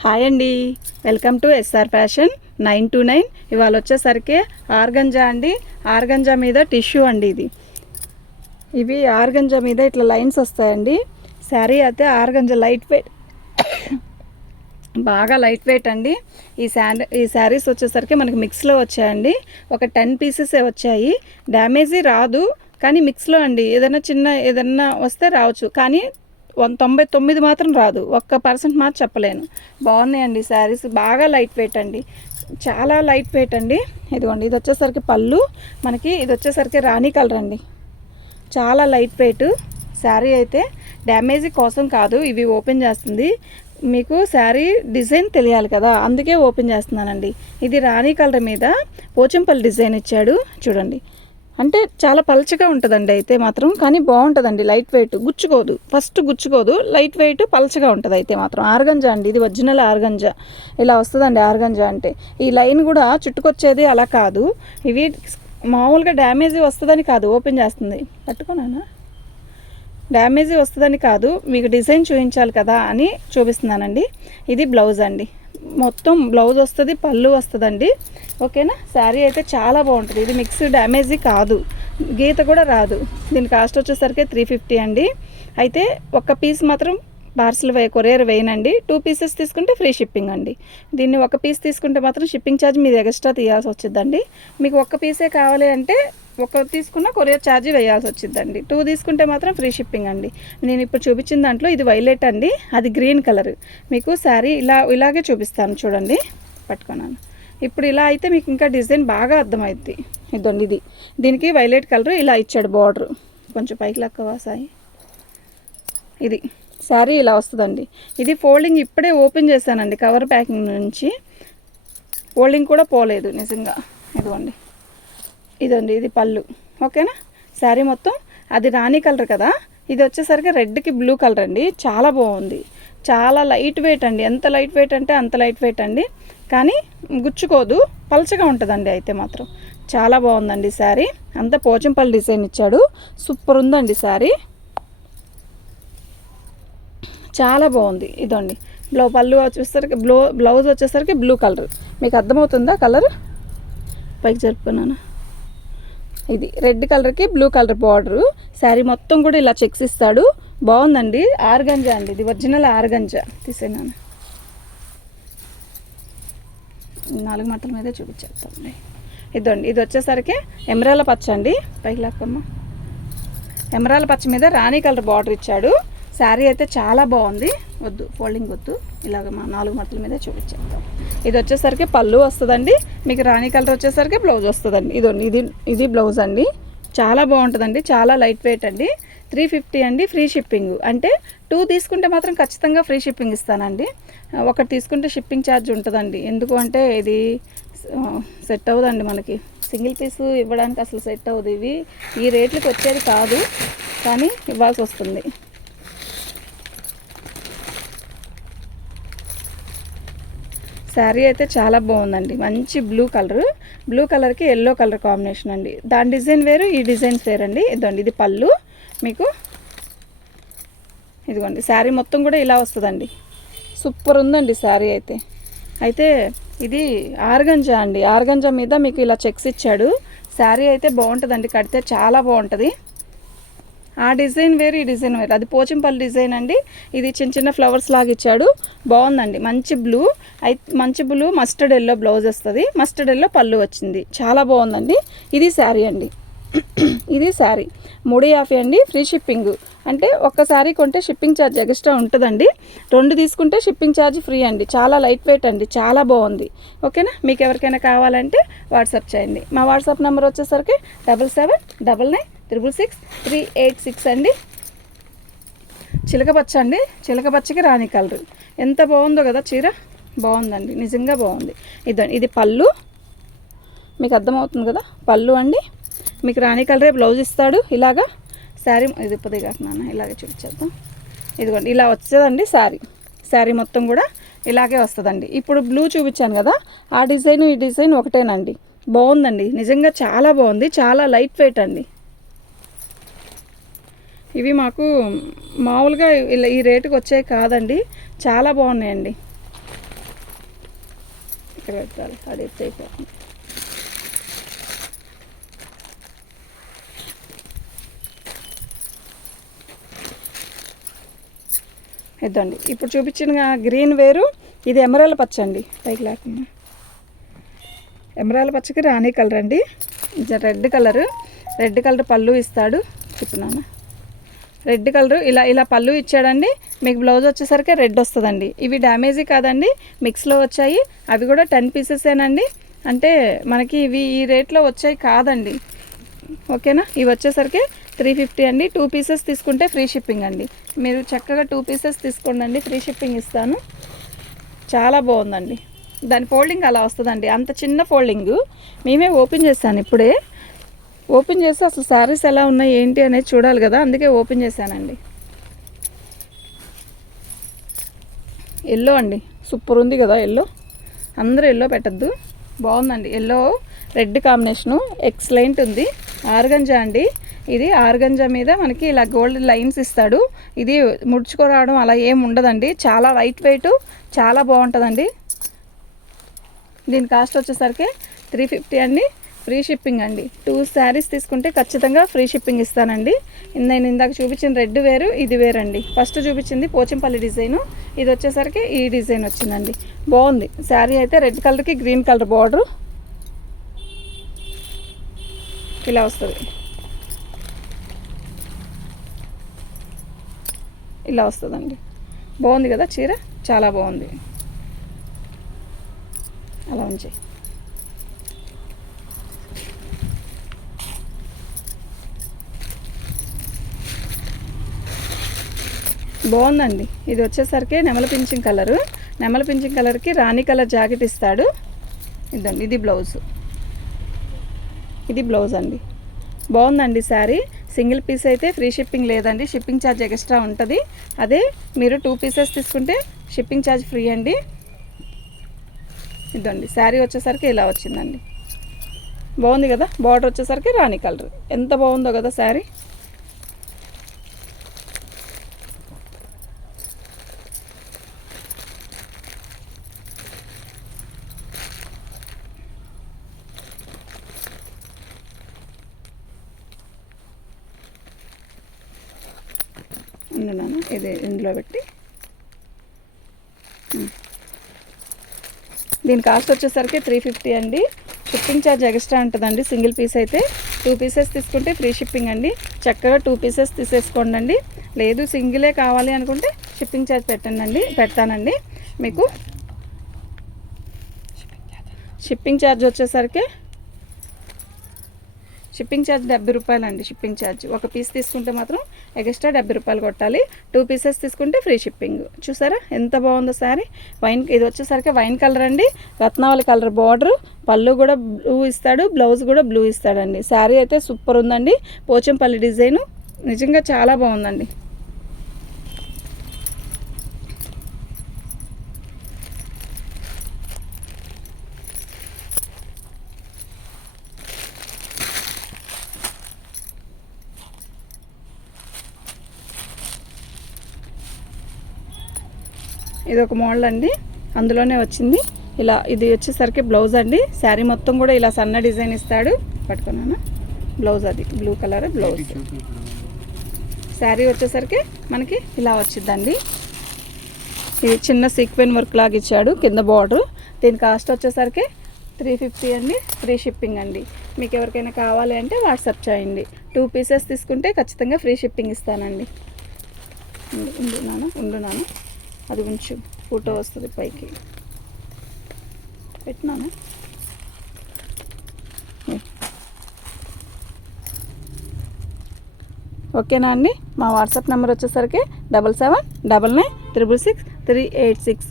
Hi అండి, welcome to SR fashion 929. ఇవాళ వచ్చేసరికి ఆర్గంజా అండి. ఆర్గంజా మీద టిష్యూ అండి. ఇవి ఆర్గంజా మీద ఇట్లా లైన్స్ వస్తాయండి. శారీ అయితే ఆర్గంజా లైట్ వెయిట్, బాగా లైట్ వెయిట్ అండి. ఈ శారీస్ వచ్చేసరికి మనకి మిక్స్లో వచ్చాయండి. ఒక 10 పీసెసే వచ్చాయి. డ్యామేజీ రాదు, కానీ మిక్స్లో అండి. ఏదైనా వస్తే రావచ్చు, కానీ 99 మాత్రం రాదు. 1% మాత్రం చెప్పలేను. బాగున్నాయండి శారీస్, బాగా లైట్ వెయిట్ అండి, చాలా లైట్ వెయిట్ అండి. ఇదిగోండి, ఇది వచ్చేసరికి పళ్ళు మనకి. ఇది వచ్చేసరికి రాణి కలర్ అండి. చాలా లైట్ వెయిట్ శారీ అయితే. డ్యామేజీ కోసం కాదు, ఇవి ఓపెన్ చేస్తుంది. మీకు శారీ డిజైన్ తెలియాలి కదా, అందుకే ఓపెన్ చేస్తున్నానండి. ఇది రాణి కలర్ మీద పోచంపల్లి డిజైన్ ఇచ్చాడు చూడండి. అంటే చాలా పలచగా ఉంటుందండి అయితే మాత్రం, కానీ బాగుంటుందండి. లైట్ వెయిట్, గుచ్చుకోదు, లైట్ వెయిట్, పలచగా ఉంటుంది అయితే మాత్రం. ఆర్గంజా అండి, ఇది ఒరిజినల్ ఆర్గంజా. ఇలా వస్తుందండి ఆర్గంజా అంటే. ఈ లైన్ కూడా చుట్టుకొచ్చేది అలా కాదు. ఇవి మామూలుగా డ్యామేజీ వస్తుందని కాదు, ఓపెన్ చేస్తుంది. పట్టుకున్నానా? డ్యామేజీ వస్తుందని కాదు, మీకు డిజైన్ చూపించాలి కదా అని చూపిస్తున్నానండి. ఇది బ్లౌజ్ అండి. మొత్తం బ్లౌజ్ వస్తుంది, పళ్ళు వస్తుందండి. ఓకేనా? శారీ అయితే చాలా బాగుంటుంది. ఇది మిక్స్ డ్యామేజీ కాదు, గీత కూడా రాదు. దీని కాస్ట్ వచ్చేసరికి 350 అండి. అయితే ఒక్క పీస్ మాత్రం పార్సిల్ కొరియర్ వేయనండి. 2 పీసెస్ తీసుకుంటే ఫ్రీ షిప్పింగ్ అండి. దీన్ని ఒక పీస్ తీసుకుంటే మాత్రం షిప్పింగ్ ఛార్జ్ మీరు ఎక్స్ట్రా తీయాల్సి వచ్చిందండి. మీకు ఒక్క పీసే కావాలి అంటే ఒక తీసుకున్న కొరియర్ ఛార్జ్ వేయాల్సి వచ్చిందండి. 2 తీసుకుంటే మాత్రం ఫ్రీ షిప్పింగ్ అండి. నేను ఇప్పుడు చూపించిన దాంట్లో ఇది వైలెట్ అండి, అది గ్రీన్ కలర్. మీకు శారీ ఇలాగే చూపిస్తాను చూడండి. పట్టుకున్నాను ఇప్పుడు. ఇలా అయితే మీకు ఇంకా డిజైన్ బాగా అర్థమవుద్ది. ఇదండి, దీనికి వైలెట్ కలర్ ఇలా ఇచ్చాడు బార్డర్. కొంచెం పైకి లక్కవా సాయి. ఇది శారీ ఇలా వస్తుందండి. ఇది ఫోల్డింగ్ ఇప్పుడే ఓపెన్ చేశానండి, కవర్ ప్యాకింగ్ నుంచి. ఫోల్డింగ్ కూడా పోలేదు నిజంగా. ఇదండి, ఇది పళ్ళు. ఓకేనా? శారీ మొత్తం అది రాణి కలర్ కదా, ఇది వచ్చేసరికి రెడ్కి బ్లూ కలర్ అండి. చాలా బాగుంది, చాలా లైట్ వెయిట్ అండి. ఎంత లైట్ వెయిట్ అంటే అంత లైట్ వెయిట్ అండి, కానీ గుచ్చుకోదు, పలచగా ఉంటుందండి. అయితే మాత్రం చాలా బాగుందండి శారీ. అంతా పోచంపల్లి డిజైన్ ఇచ్చాడు. సూపర్ ఉందండి శారీ, చాలా బాగుంది. ఇదండి పళ్ళు వచ్చేసరికి బ్లౌజ్ వచ్చేసరికి బ్లూ కలర్. మీకు అర్థమవుతుందా కలర్? పైకి జరుపుకున్నాను. ఇది రెడ్ కలర్కి బ్లూ కలర్ బార్డరు. శారీ మొత్తం కూడా ఇలా చెక్స్ ఇస్తాడు. బాగుందండి. ఆర్గంజా అండి, ఇది ఒరిజినల్ ఆర్గంజా. తీసేనాను 4 మట్టల మీదే చూపించేస్తాండి. ఇదండి, ఇది వచ్చేసరికి ఎమరాల పచ్చ అండి. పైకి లాక్కమ్మ. ఎమరాల పచ్చ మీద రాణి కలర్ బార్డర్ ఇచ్చాడు. శారీ అయితే చాలా బాగుంది. వద్దు, ఫోల్డింగ్ వద్దు, ఇలాగ 4 మట్టల మీదే చూపించేస్తాం. ఇది వచ్చేసరికి పళ్ళు వస్తుందండి. మీకు రాణి కలర్ వచ్చేసరికి బ్లౌజ్ వస్తుందండి. ఇది బ్లౌజ్ అండి. చాలా బాగుంటుందండి, చాలా లైట్ వెయిట్ అండి. 350 అండి, ఫ్రీ షిప్పింగ్. అంటే 2 తీసుకుంటే మాత్రం ఖచ్చితంగా ఫ్రీ షిప్పింగ్ ఇస్తానండి. ఒకటి తీసుకుంటే షిప్పింగ్ ఛార్జ్ ఉంటుందండి. ఎందుకు అంటే ఇది సెట్ అవ్వదండి మనకి. సింగిల్ పీసు ఇవ్వడానికి అసలు సెట్ అవ్వదు. ఇవి ఈ రేట్లకి వచ్చేది కాదు, కానీ ఇవ్వాల్సి వస్తుంది. శారీ అయితే చాలా బాగుందండి. మంచి బ్లూ కలర్కి ఎల్లో కలర్ కాంబినేషన్ అండి. దాని డిజైన్ వేరు, ఈ డిజైన్స్ వేరండి. ఇదండి, ఇది పళ్ళు. మీకు ఇదిగోండి, శారీ మొత్తం కూడా ఇలా వస్తుందండి. సూపర్ ఉందండి శారీ అయితే ఇది ఆర్గంజా అండి. ఆర్గంజా మీద మీకు ఇలా చెక్స్ ఇచ్చాడు. శారీ అయితే బాగుంటుందండి, కడితే చాలా బాగుంటుంది. ఆ డిజైన్ వేరు, ఈ డిజైన్ వేరు. అది పోచంపల్లి డిజైన్ అండి. ఇది చిన్న ఫ్లవర్స్ లాగా ఇచ్చాడు. బాగుందండి. మంచి బ్లూ మస్టర్డ్ ఎల్లో బ్లౌజ్ వస్తుంది. మస్టర్డ్ ఎల్లో పళ్ళు వచ్చింది. చాలా బాగుందండి. ఇది శారీ అండి. ఇది శారీ 350 అండి, ఫ్రీ షిప్పింగ్. అంటే ఒక్కసారి కొంటే షిప్పింగ్ ఛార్జ్ ఎక్స్ట్రా ఉంటుందండి. 2 తీసుకుంటే షిప్పింగ్ ఛార్జ్ ఫ్రీ అండి. చాలా లైట్ వెయిట్ అండి, చాలా బాగుంది. ఓకేనా? మీకు ఎవరికైనా కావాలంటే వాట్సాప్ చేయండి. మా వాట్సాప్ నెంబర్ వచ్చేసరికి 7799666386 అండి. చిలకపచ్చ అండి, చిలకపచ్చకి రాణి కలర్. ఎంత బాగుందో కదా చీర. బాగుందండి, నిజంగా బాగుంది. ఇది పళ్ళు. మీకు అర్థమవుతుంది కదా, పళ్ళు అండి. మీకు రాణి కలరే బ్లౌజ్ ఇస్తాడు. ఇలాగా శారీ ఇది నాన్న ఇలాగే చూపించేద్దాం. ఇదిగోండి, ఇలా వచ్చేదండి శారీ మొత్తం కూడా ఇలాగే వస్తుందండి. ఇప్పుడు బ్లూ చూపించాను కదా, ఆ డిజైన్ ఈ డిజైన్ ఒకటేనండి. బాగుందండి, నిజంగా చాలా బాగుంది. చాలా లైట్ వెయిట్ అండి. ఇవి మాకు మామూలుగా ఈ రేటుకి వచ్చాయి కాదండి, చాలా బాగున్నాయండి. ఇక్కడ పెట్టాలి, అది ఎత్తు అయిపోతుంది. ఇద్దండి ఇప్పుడు చూపించిన గ్రీన్ వేరు, ఇది ఎమరాల్డ్ పచ్చ అండి. పైకి లేకుండా ఎమరాల్డ్ పచ్చకి రాణి కలర్ అండి. రెడ్ కలర్ పళ్ళు ఇస్తాడు. చెప్తున్నాను, రెడ్ కలర్ ఇలా పళ్ళు ఇచ్చాడండి. మీకు బ్లౌజ్ వచ్చేసరికి రెడ్ వస్తుందండి. ఇవి డ్యామేజీ కాదండి, మిక్స్లో వచ్చాయి. అవి కూడా 10 పీసెసేనండి. అంటే మనకి ఇవి ఈ రేట్లో వచ్చాయి కాదండి. ఓకేనా, ఇవి వచ్చేసరికి 350 అండి. 2 పీసెస్ తీసుకుంటే ఫ్రీ షిప్పింగ్ అండి. మీరు చక్కగా 2 పీసెస్ తీసుకోండి, ఫ్రీ షిప్పింగ్ ఇస్తాను. చాలా బాగుందండి. దాని ఫోల్డింగ్ అలా వస్తుందండి, అంత చిన్న ఫోల్డింగ్. మేమే ఓపెన్ చేశాను ఇప్పుడే. ఓపెన్ చేసి అసలు శారీస్ ఎలా ఉన్నాయి ఏంటి అనేది చూడాలి కదా, అందుకే ఓపెన్ చేశానండి. ఎల్లో అండి, సూపర్ ఉంది కదా ఎల్లో. అందరూ ఎల్లో పెట్టద్దు, బాగుందండి. ఎల్లో రెడ్ కాంబినేషను ఎక్సలెంట్ ఉంది. ఆర్గంజా అండి, ఇది ఆర్గంజా మీద మనకి ఇలా గోల్డ్ లైన్స్ ఇస్తాడు. ఇది ముడుచుకోరావడం అలా ఏం ఉండదండి, చాలా లైట్ వెయిట్, చాలా బాగుంటుందండి. దీని కాస్ట్ వచ్చేసరికి 350 అండి. ఫ్రీ షిప్పింగ్ అండి. 2 శారీస్ తీసుకుంటే ఖచ్చితంగా ఫ్రీ షిప్పింగ్ ఇస్తానండి. నేను ఇందాక చూపించిన రెడ్ వేరు, ఇది వేరండి. ఫస్ట్ చూపించింది పోచంపల్లి డిజైను, ఇది వచ్చేసరికి ఈ డిజైన్ వచ్చిందండి. బాగుంది శారీ అయితే. రెడ్ కలర్కి గ్రీన్ కలర్ బార్డరు ఇలా వస్తుంది, ఇలా వస్తుందండి. బాగుంది కదా చీర, చాలా బాగుంది. అలా ఉంచి బాగుందండి. ఇది వచ్చేసరికి నెమల పింఛింగ్ కలరు, నెమల పింఛింగ్ కలర్కి రాణి కలర్ జాకెట్ ఇస్తాడు. ఇదండి, ఇది బ్లౌజ్ అండి. బాగుందండి శారీ. సింగిల్ పీస్ అయితే ఫ్రీ షిప్పింగ్ లేదండి, షిప్పింగ్ ఛార్జ్ ఎక్స్ట్రా ఉంటుంది. అదే మీరు 2 పీసెస్ తీసుకుంటే షిప్పింగ్ ఛార్జ్ ఫ్రీ అండి. ఇదండి శారీ వచ్చేసరికి ఇలా వచ్చిందండి. బాగుంది కదా, బార్డర్ వచ్చేసరికి రాణి కలర్. ఎంత బాగుందో కదా శారీ. ఇది ఇందులో పెట్టి దీని కాస్ట్ వచ్చేసరికి 350 అండి. షిప్పింగ్ ఛార్జ్ ఎక్స్ట్రా ఉంటుందండి. సింగిల్ పీస్ అయితే 2 పీసెస్ తీసుకుంటే ఫ్రీ షిప్పింగ్ అండి. చక్కగా 2 పీసెస్ తీసేసుకోండి. లేదు సింగిలే కావాలి అనుకుంటే షిప్పింగ్ ఛార్జ్ పెడతానండి మీకు. షిప్పింగ్ ఛార్జ్ వచ్చేసరికి షిప్పింగ్ ఛార్జ్ 70 రూపాయలు అండి. షిప్పింగ్ ఛార్జ్ ఒక పీస్ తీసుకుంటే మాత్రం ఎక్స్ట్రా 70 రూపాయలు కొట్టాలి. 2 పీసెస్ తీసుకుంటే ఫ్రీ షిప్పింగ్. చూసారా ఎంత బాగుందో శారీ. ఇది వచ్చేసరికి వైన్ కలర్ అండి, రత్నావళి కలర్ బార్డరు, పళ్ళు కూడా బ్లూ ఇస్తాడు, బ్లౌజ్ కూడా బ్లూ ఇస్తాడండి. శారీ అయితే సూపర్ ఉందండి. పోచంపల్లి డిజైను నిజంగా చాలా బాగుందండి. ఇది ఒక మోడల్ అండి, అందులోనే వచ్చింది ఇలా. ఇది వచ్చేసరికి బ్లౌజ్ అండి. శారీ మొత్తం కూడా ఇలా సన్న డిజైన్ ఇస్తాడు. పట్టుకున్నాను బ్లౌజ్, అది బ్లూ కలర్ బ్లౌజ్. శారీ వచ్చేసరికి మనకి ఇలా వచ్చిందండి. ఇది చిన్న సీక్వెన్ వర్క్ లాగా ఇచ్చాడు కింద బార్డర్. దీని కాస్ట్ వచ్చేసరికి 350 అండి. ఫ్రీ షిప్పింగ్ అండి. మీకు ఎవరికైనా కావాలి అంటే వాట్సాప్ చేయండి. 2 పీసెస్ తీసుకుంటే ఖచ్చితంగా ఫ్రీ షిప్పింగ్ ఇస్తానండి. ఉండున్నాను అది ఉంచు, ఫోటో వస్తుంది పైకి పెట్టినాను. ఓకేనా అండి. మా వాట్సాప్ నెంబర్ వచ్చేసరికి 7799666386.